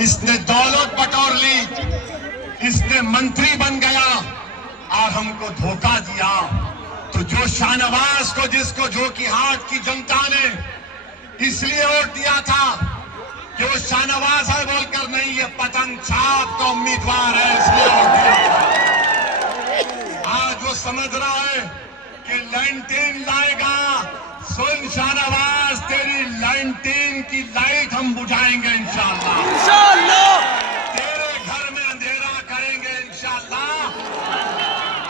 इसने दौलत बटोर ली, इसने मंत्री बन गया और हमको धोखा दिया। तो जो शाहनवाज को, जिसको जोकीहाट की जनता ने इसलिए वोट दिया था कि वो शाहनवाज है बोलकर नहीं, ये पतंग छाप का उम्मीदवार है, इसलिए वोट दिया था। आज वो समझ रहा है कि लैंटेन लाएगा। सुन शाहनवाज, तेरी लैंटेन की लाइट हम बुझाएंगे इंशाअल्लाह। तेरे घर में अंधेरा करेंगे इंशाअल्लाह,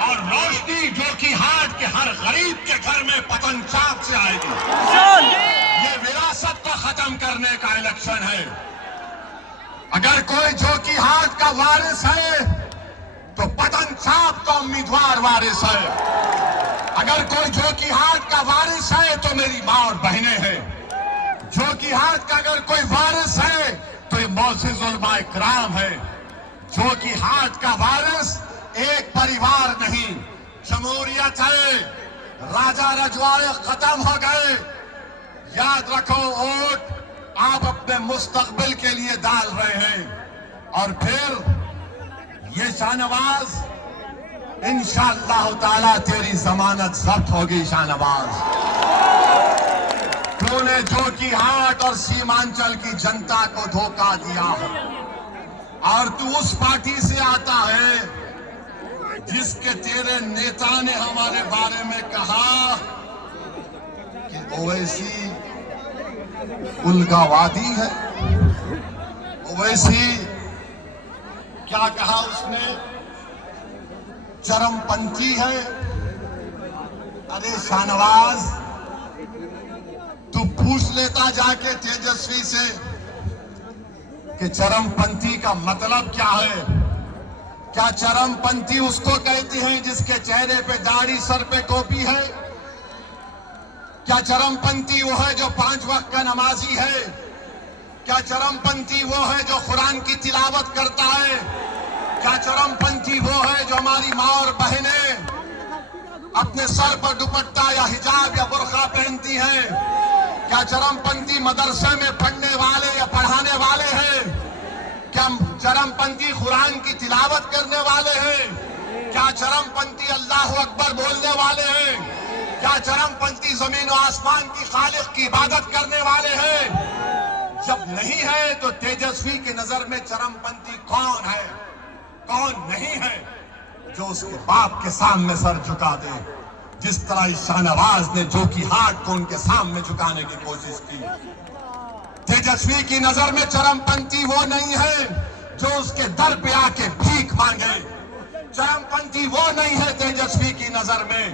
और रोशनी जोकीहाट के हर गरीब के घर में पतंग छाप से आएगी। ये विरासत को खत्म करने का इलेक्शन है। अगर कोई जोकीहाट का वारिस है तो पतंग छाप का उम्मीदवार वारिस है। अगर कोई जोकीहाट का वारिस है तो मेरी माँ और बहनें हैं। जोकीहाट का अगर कोई वारिस है तो ये मौसिज़ उलमा इकराम है। जोकीहाट का वारिस एक परिवार नहीं, जमहूरियत है। राजा रजवाड़े खत्म हो गए। याद रखो, वोट आप अपने मुस्तकबिल के लिए डाल रहे हैं। और फिर ये शाहनवाज, इंशाअल्लाह ताला तेरी जमानत जब्त होगी। शाहनवाज, तूने जोकीहाट और सीमांचल की जनता को धोखा दिया है, और तू उस पार्टी से आता है जिसके तेरे नेता ने हमारे बारे में कहा कि ओवैसी उल्गावादी है। ओवैसी क्या कहा उसने? चरमपंथी है। अरे शाहनवाज, तू पूछ लेता जाके तेजस्वी से कि चरमपंथी का मतलब क्या है। क्या चरमपंथी उसको कहते हैं जिसके चेहरे पे दाढ़ी, सर पे टोपी है? क्या चरमपंथी वो है जो 5 वक्त का नमाजी है? क्या चरमपंथी वो है जो कुरान की तिलावत करता है? क्या चरमपंथी वो है जो हमारी माँ और बहनें अपने सर पर दुपट्टा या हिजाब या बुर्का पहनती हैं? क्या चरमपंथी मदरसे में पढ़ने वाले या पढ़ाने वाले हैं? क्या चरमपंथी कुरान की तिलावत करने वाले हैं? क्या चरमपंथी अल्लाहु अकबर बोलने वाले हैं? क्या चरमपंथी जमीन और आसमान की खालिक की इबादत करने वाले हैं? जब नहीं है तो तेजस्वी की नजर में चरमपंथी कौन है, कौन नहीं है जो उसके बाप के सामने सर झुका दे, जिस तरह इस शाहनवाज ने जोकीहाट को उनके सामने झुकाने की कोशिश की। तेजस्वी की नजर में चरमपंथी वो नहीं है जो उसके दर पे आके भीख मांगे। चरमपंथी वो नहीं है तेजस्वी की नजर में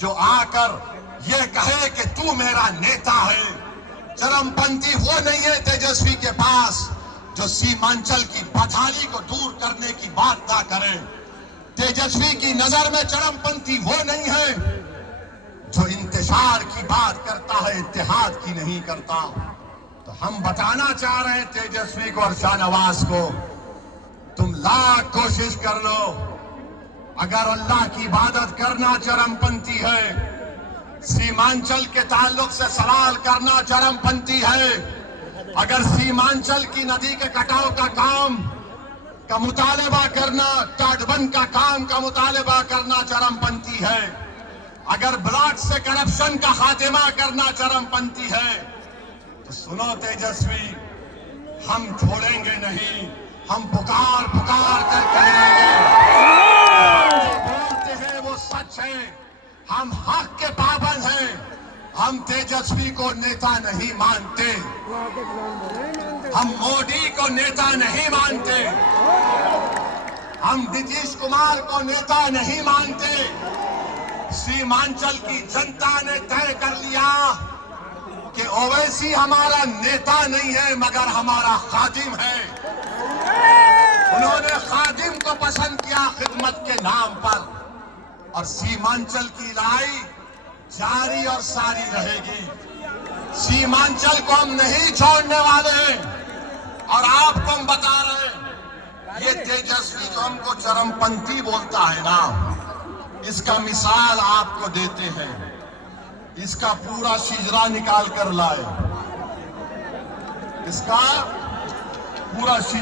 जो आकर ये कहे कि तू मेरा नेता है। चरमपंथी वो नहीं है तेजस्वी के पास जो सीमांचल की बदहाली को दूर करने की बात ना करे। तेजस्वी की नजर में चरमपंथी वो नहीं है जो इंतशार की बात करता है, इत्तेहाद की नहीं करता। तो हम बताना चाह रहे हैं तेजस्वी को और शाहनवाज को, तुम लाख कोशिश कर लो, अगर अल्लाह की इबादत करना चरमपंथी है, सीमांचल के ताल्लुक से सवाल करना चरमपंथी है, अगर सीमांचल की नदी के कटाव का काम का मुतालबा करना, तटबंध का काम का मुतालबा करना चरमपंथी है, अगर ब्लॉक से करप्शन का खात्मा करना चरमपंथी है, तो सुनो तेजस्वी, हम छोड़ेंगे नहीं। हम पुकार पुकार कर कहेंगे, जो बोलते हैं वो सच है, हम हक के पाबंद हैं। हम तेजस्वी को नेता नहीं मानते, हम मोदी को नेता नहीं मानते, हम नीतीश कुमार को नेता नहीं मानते। सीमांचल की जनता ने तय कर लिया कि ओवैसी हमारा नेता नहीं है मगर हमारा खादिम है। उन्होंने खादिम को पसंद किया खिदमत के नाम पर, और सीमांचल की लड़ाई जारी और सारी रहेगी। सीमांचल को हम नहीं छोड़ने वाले हैं। और आपको हम बता रहे हैं, ये तेजस्वी जो हमको चरमपंथी बोलता है ना, इसका मिसाल आपको देते हैं। इसका पूरा शिजरा निकाल कर लाए, इसका पूरा शी